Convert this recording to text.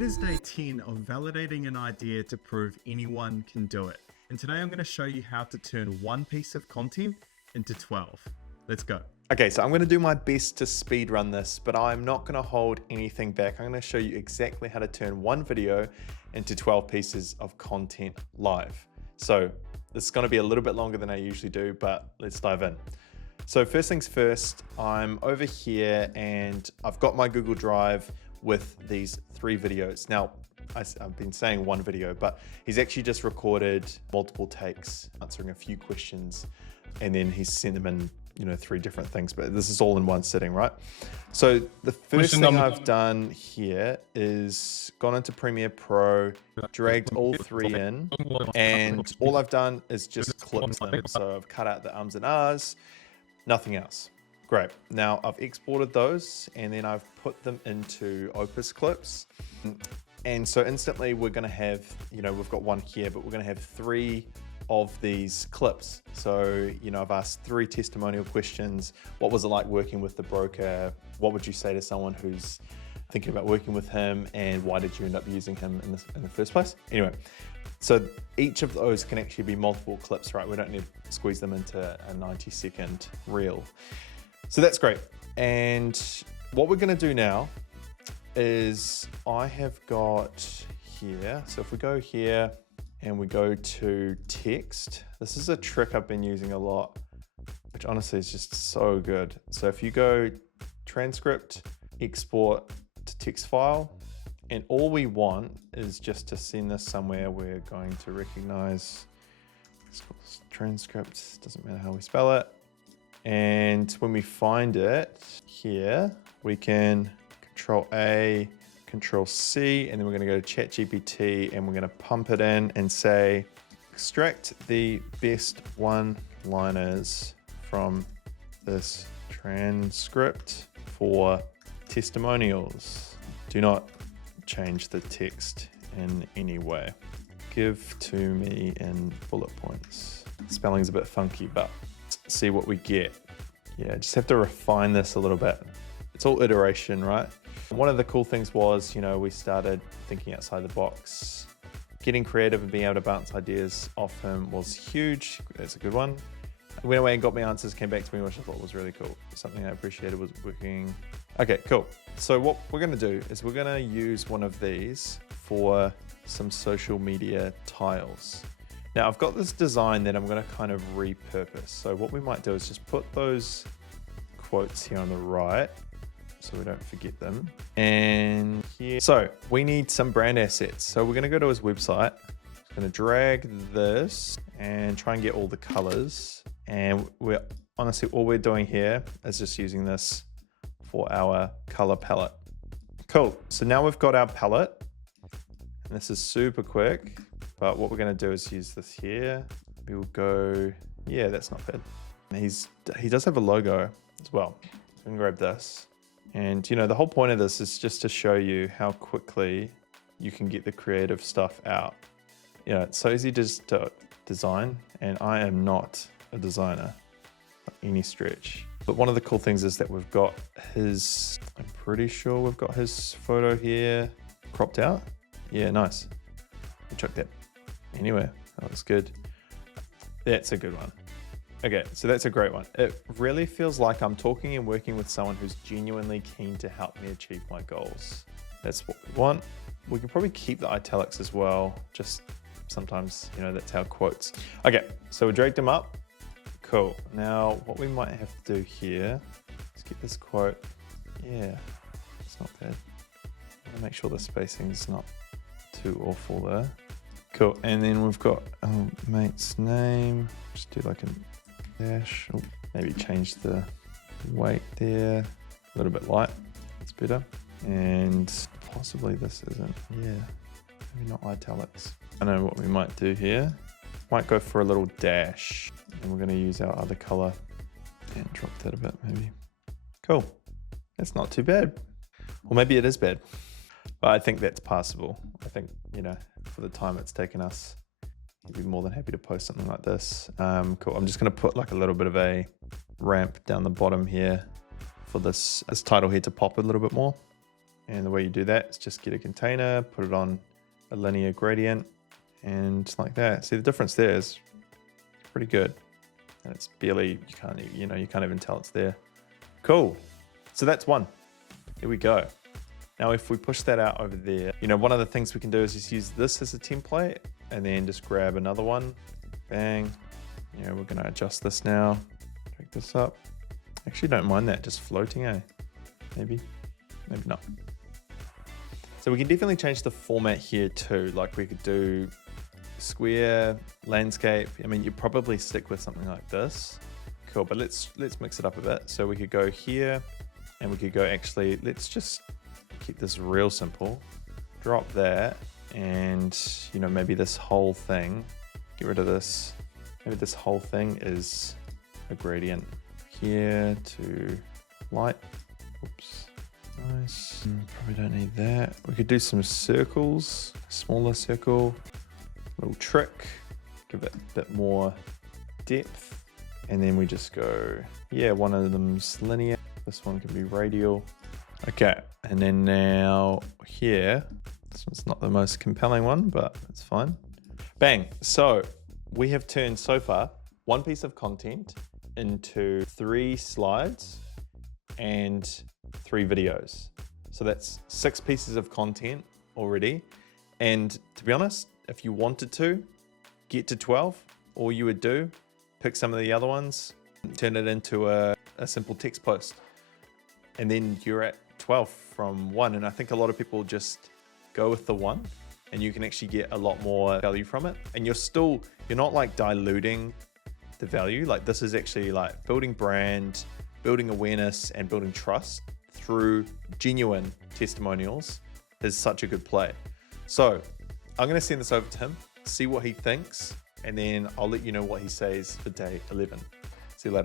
It is day 10 of validating an idea to prove anyone can do it. And today I'm going to show you how to turn one piece of content into 12. Let's go. Okay, so I'm going to do my best to speed run this, but I'm not going to hold anything back. I'm going to show you exactly how to turn one video into 12 pieces of content live. So this is going to be a little bit longer than I usually do, but let's dive in. So first things first, I'm over here and I've got my Google Drive with these 3 videos. Now, I've been saying one video, but he's actually just recorded multiple takes, answering a few questions, and then he's sent them in, 3 different things, but this is all in one sitting, right? So the first thing I've done here is gone into Premiere Pro, dragged all 3 in, and all I've done is just clipped them. So I've cut out the ums and ahs, nothing else. Great. Now I've exported those and then I've put them into Opus Clips. And so instantly we're going to have, we've got one here, but we're going to have 3 of these clips. So, I've asked 3 testimonial questions. What was it like working with the broker? What would you say to someone who's thinking about working with him? And why did you end up using him in the first place? Anyway, so each of those can actually be multiple clips, right? We don't need to squeeze them into a 90-second reel. So that's great. And what we're going to do now is I have got here. So if we go here and we go to text, this is a trick I've been using a lot, which honestly is just so good. So if you go transcript, export to text file, and all we want is just to send this somewhere we're going to recognize. It's called transcript, doesn't matter how we spell it. And when we find it here, we can Control A, Control C, and then we're going to go to ChatGPT and we're going to pump it in and say, extract the best one-liners from this transcript for testimonials. Do not change the text in any way. Give to me in bullet points. Spelling's a bit funky, but see what we get. Yeah, just have to refine this a little bit. It's all iteration, right? One of the cool things was, we started thinking outside the box. Getting creative and being able to bounce ideas off him was huge. That's a good one. I went away and got me answers, came back to me, which I thought was really cool. Something I appreciated was working. Okay, cool. So what we're gonna do is we're gonna use one of these for some social media tiles. Now I've got this design that I'm going to kind of repurpose. So what we might do is just put those quotes here on the right so we don't forget them. And here, so we need some brand assets. So we're going to go to his website. I'm going to drag this and try and get all the colors. And we're honestly, all we're doing here is just using this for our color palette. Cool. So now we've got our palette and this is super quick. But what we're going to do is use this here. We will go, yeah, that's not bad. He does have a logo as well. So we can grab this. And the whole point of this is just to show you how quickly you can get the creative stuff out. It's so easy just to design, and I am not a designer by any stretch. But one of the cool things is that we've got I'm pretty sure we've got his photo here cropped out. Yeah, nice. We'll chuck that anyway. That looks good. That's a good one. Okay, so that's a great one. It really feels like I'm talking and working with someone who's genuinely keen to help me achieve my goals. That's what we want. We can probably keep the italics as well. Just sometimes, that's how quotes. Okay, so we dragged them up. Cool. Now, what we might have to do here is get this quote. Yeah, it's not bad. I want to make sure the spacing's not too awful there. Cool, and then we've got mate's name. Just do like a dash. Oh, maybe change the weight there. A little bit light, that's better. And possibly this isn't, yeah, maybe not italics. I know what we might do here. Might go for a little dash. And we're gonna use our other color and drop that a bit maybe. Cool, that's not too bad. Or maybe it is bad. But I think that's passable. I think, for the time it's taken us, I'd be more than happy to post something like this. Cool, I'm just gonna put like a little bit of a ramp down the bottom here for this title here to pop a little bit more. And the way you do that is just get a container, put it on a linear gradient, and like that. See the difference there is pretty good. And it's barely, you can't even tell it's there. Cool. So that's one. Here we go. Now, if we push that out over there, one of the things we can do is just use this as a template and then just grab another one. Bang. We're gonna adjust this now. Drag this up. Actually don't mind that just floating, eh? Maybe not. So we can definitely change the format here too. Like we could do square, landscape. I mean, you'd probably stick with something like this. Cool, but let's mix it up a bit. So we could go here and we could go, actually, let's just keep this real simple. Drop that and maybe this whole thing, get rid of this. Maybe this whole thing is a gradient here to light. Oops. Nice. Probably don't need that. We could do some circles, smaller circle, little trick, give it a bit more depth. And then we just go, one of them's linear. This one can be radial. Okay. And then now here, this one's not the most compelling one, but it's fine. Bang. So we have turned so far one piece of content into 3 slides and 3 videos. So that's 6 pieces of content already. And to be honest, if you wanted to get to 12, all you would do, pick some of the other ones, turn it into a simple text post. And then you're at 12 from 1. And I think a lot of people just go with the 1 and you can actually get a lot more value from it. And you're not like diluting the value. Like this is actually like building brand, building awareness and building trust through genuine testimonials is such a good play. So I'm going to send this over to him, see what he thinks, and then I'll let you know what he says for day 11. See you later.